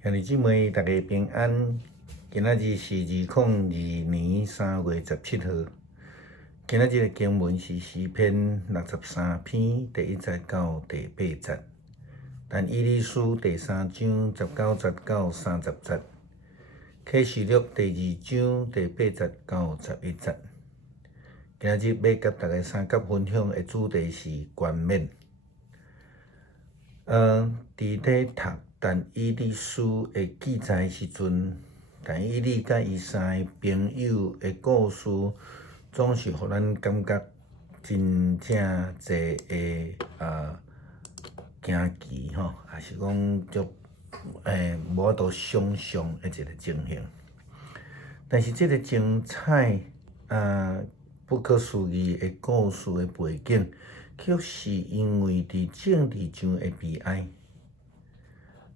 兄弟姊妹，大家平安。今仔日是2022年3月17号。今仔日的经文是诗篇63篇第1节到第8节，但以理书第3章19节到30节，启示录第2章第8节到11节。今仔日要甲大家三角分享的主题是冠冕。伫咧读但以理书的记载的时阵，但以理甲伊三个朋友的故事，总是互咱感觉真正济的惊奇吼，也是讲足无法度想象的一个情形。但是这个精彩不可思议的故事的背景，却是因为伫政治上的悲哀。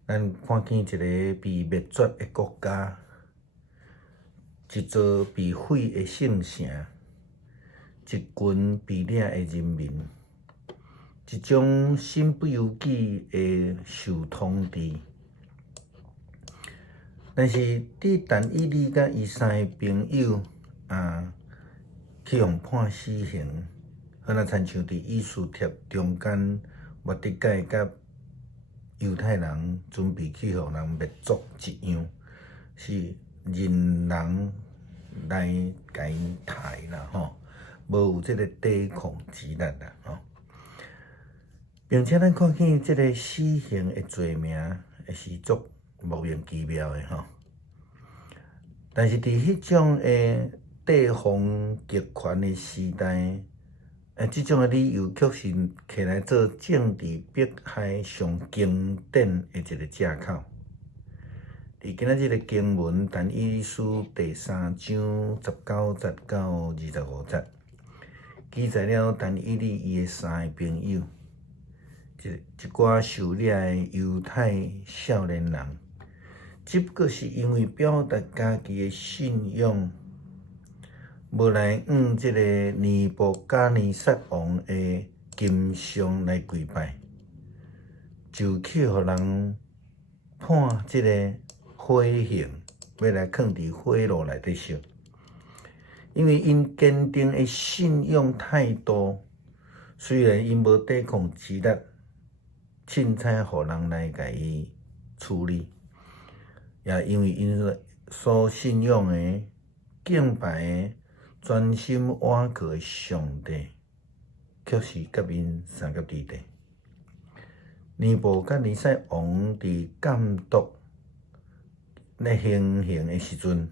咱看见一个被灭绝的国家，一座被毁的圣城，一群被掠的人民，一种身不由己的受统治。但是但以理甲伊三个朋友去互判死刑，好若亲像伫以斯帖中间，末底改甲犹太人准备去互人灭族一样，是人人来甲因杀啦吼，无有即个抵抗之力啦吼。并且咱看见即个死刑的罪名，是足莫名其妙的吼。但是伫迄种的地方极权的时代，即种的理由却是起来做政治迫害上经典的一个借口。伫今仔日的经文，但以理书第3章19节到25节，记载了但以理伊的三个朋友，一寡受掠的犹太少年人，只不过是因为表达家己的信仰，无来即个尼布甲尼撒王的金像来跪拜，就去互人判即个火刑，要来放伫火炉内底烧。因为因坚定的信仰态度，虽然因无抵抗之力，凊彩互人来甲伊处理，也因为因所信仰的、敬拜的、专心倚靠的上帝，却是甲因三角地带。尼布甲尼撒王伫监督咧行刑的时阵，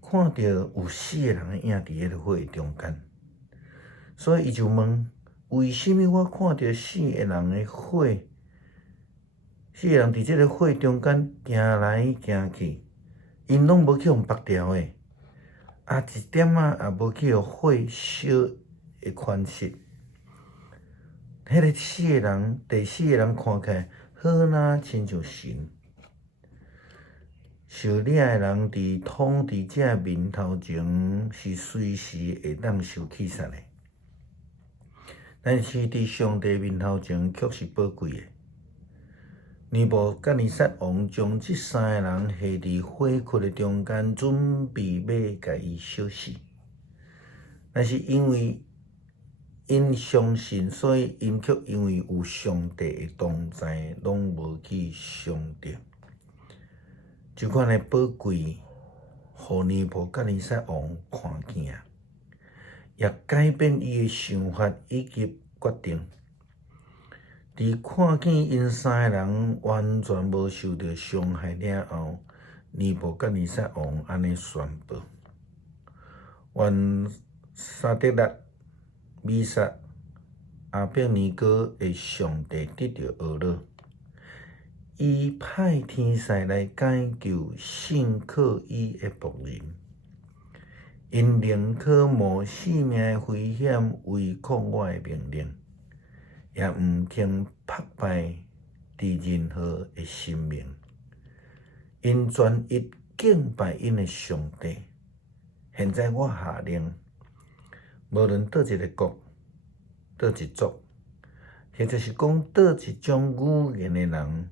看到有4个人的影伫迄个火中间，所以伊就问：为什么我看到4个人的火？4个人伫即个火中间行来行去，因拢无去互拔掉的，一点也无去互火烧的款式。迄个4个人，第4个人看起来好若亲像神。受掠的人伫统治者面头前是随时会当受气杀的，但是伫上帝面头前却是宝贵的。尼布甲尼撒王将这3个人下伫火窟的中间，准备要甲伊烧死。但是因为因相信，所以因却因为有上帝的同在，拢无去伤着。这款的宝贵，互尼布甲尼撒王看见，也改变伊的想法以及决定。伫看见因3个人完全无受到伤害了后，尼布甲尼撒王安尼宣布：愿沙得勒、米煞、阿伯尼哥的上帝得到呵乐。伊派天使来解救信靠伊的仆人，因宁可冒性命的危险违抗我的命令，也毋听破坏敌任何的生命。因专一敬拜因的上帝。现在我下令，无论倒一个国、倒一族，或者是讲倒一种语言的人，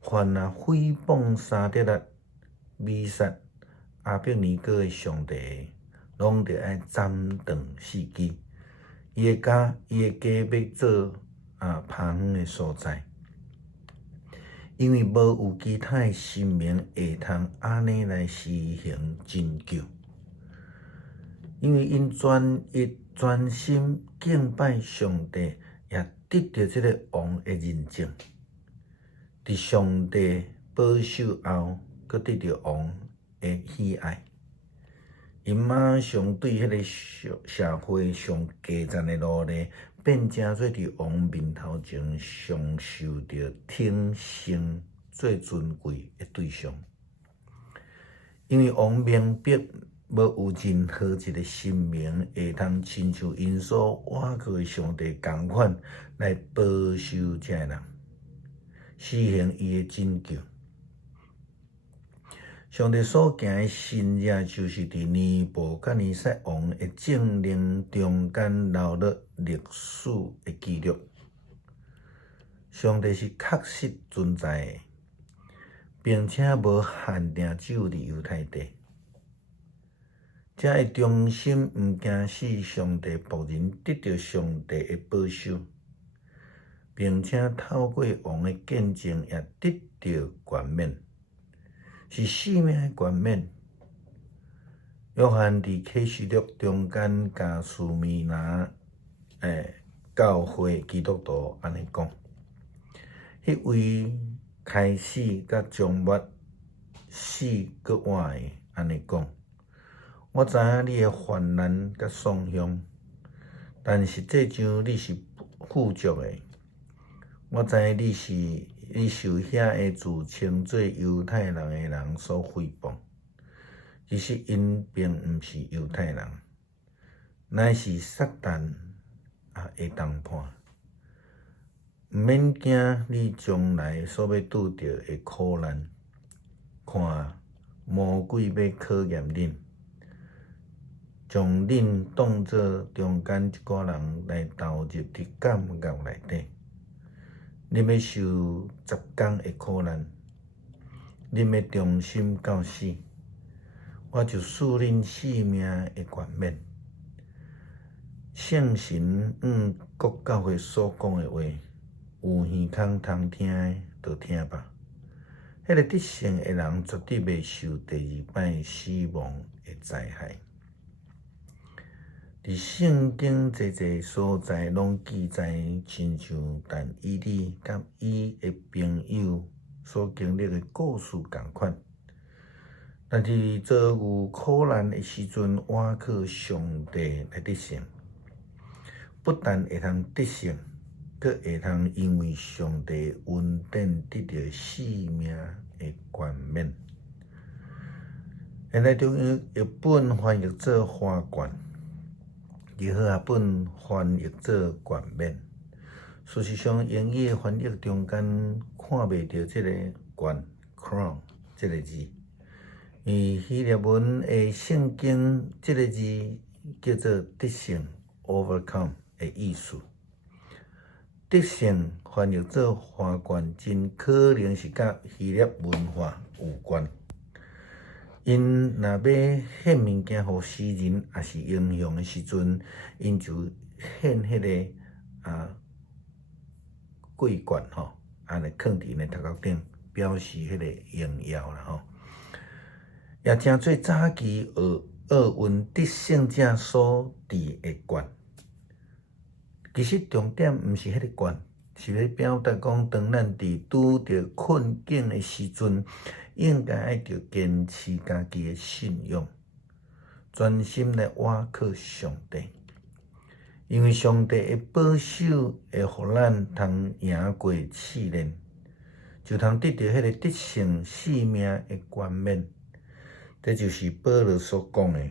凡诽谤三德勒、弥撒、阿伯尼哥的上帝，拢着爱斩断四肢。伊的家要做趴远的所在，因为无有其他的神明会通安尼来施行拯救。因为因专心敬拜上帝，也得到这个王的认证。伫上帝保守后，佮得到王的喜爱。因马上对迄个社会上低贱的奴隶，变成做伫王面头前上受着挺升最尊贵的对象。因为王明白，无有任何一个神明会通亲像因所倚靠的上帝同款来保守这个人，施行伊的拯救。上帝所行的神迹，就是伫尼布甲尼撒王的政令中间留落历史的记录。上帝是确实存在的，并且无限定只有伫犹太地。才会忠心毋惊死上帝仆人，得到上帝的保守，并且透过王的见证，也得到冠冕，是性命的冠冕。约翰伫启示录中间，甲苏米拿教会基督徒安尼讲：迄位开始甲终末死搁活的，安尼讲。我知影你的患难甲丧凶，但实际上你是富足的。我知影你受遐个自称做犹太人的人所诽谤，其实因并毋是犹太人，乃是撒旦的同伴。毋免惊你将来所要拄着的苦难，看魔鬼要考验恁。将恁当作中间一个人来投入伫监狱内底，恁要受10天的苦难，恁要忠心到死，我就赐恁性命的冠冕。圣神各教会所讲的话，有耳孔通听的，就听吧。迄个得胜的人绝对袂受第二摆死亡的灾害。伫圣经侪所在拢记载，亲像但以理甲伊的朋友所经历的故事同款。但是遭遇苦难的时阵，倚靠上帝来得胜，不但会通得胜，阁会通因为上帝恩典得到生命的冠冕。现在中译本翻译做花冠。日和合本翻译做冠冕。事实上，英语的翻译中间看袂到这个冠 （crown） 这个字，而希腊文的圣经这个字叫做得胜 （overcome） 的意思。得胜翻译做花冠，真可能是甲希腊文化有关。因若要献物件互诗人，也是英雄的时阵，因就献迄个桂冠吼，安尼放伫因的头壳顶，表示迄个荣耀啦吼。也正做早期奥运得胜者所持的冠。其实重点毋是迄个冠，是要表达讲，当咱伫拄着困境的时阵，应该爱着坚持家己的信仰，专心来倚靠上帝，因为上帝的保守会互咱通赢过试炼，就通得到迄个得胜生命的冠冕。这就是保罗所讲的，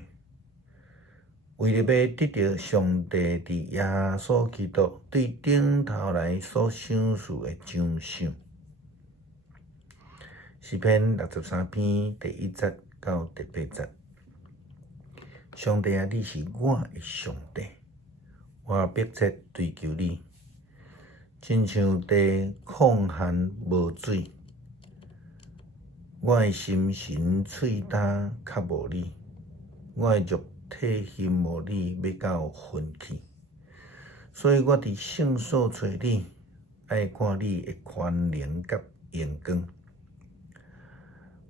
为了要得到上帝伫耶稣基督对顶头来所赏赐的奖赏。诗篇63篇第1节到第8节。上帝啊，你是我的上帝，我迫切追求你，亲像地旷旱无水，我的心神喙焦较无你，我的肉体心无你，要到昏去。所以我伫圣所找你，爱看你的宽容甲阳光。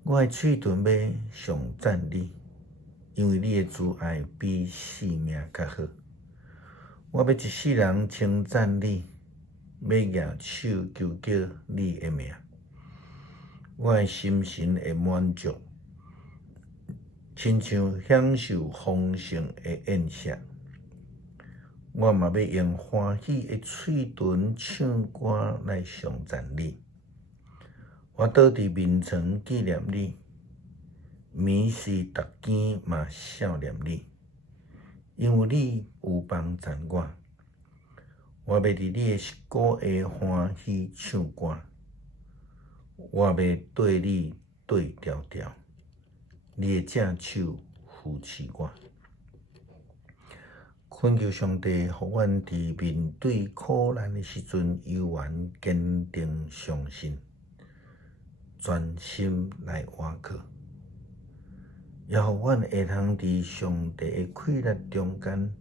我的嘴唇要上赞你，因为你的慈爱比性命较好。我要一世人称赞你，要举手求叫你的名。我的心神会满足，亲像享受丰盛的宴席。我嘛要用欢喜的嘴唇唱歌来上赞你。我倒伫眠床纪念你，眠时逐更嘛想念你，因为你有帮赞我。我要伫你的膝骨下欢喜唱歌，我要对你对调调，你的正手扶持我。恳求上帝，互阮伫面对苦难的时阵，犹原坚定相信，专心来倚靠，也互阮会通伫上帝的气力中间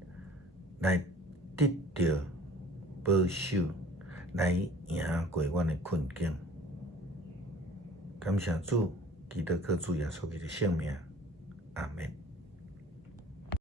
来得到保守，来赢过阮的困境。感谢主，基督靠主耶稣基督的圣名，阿门。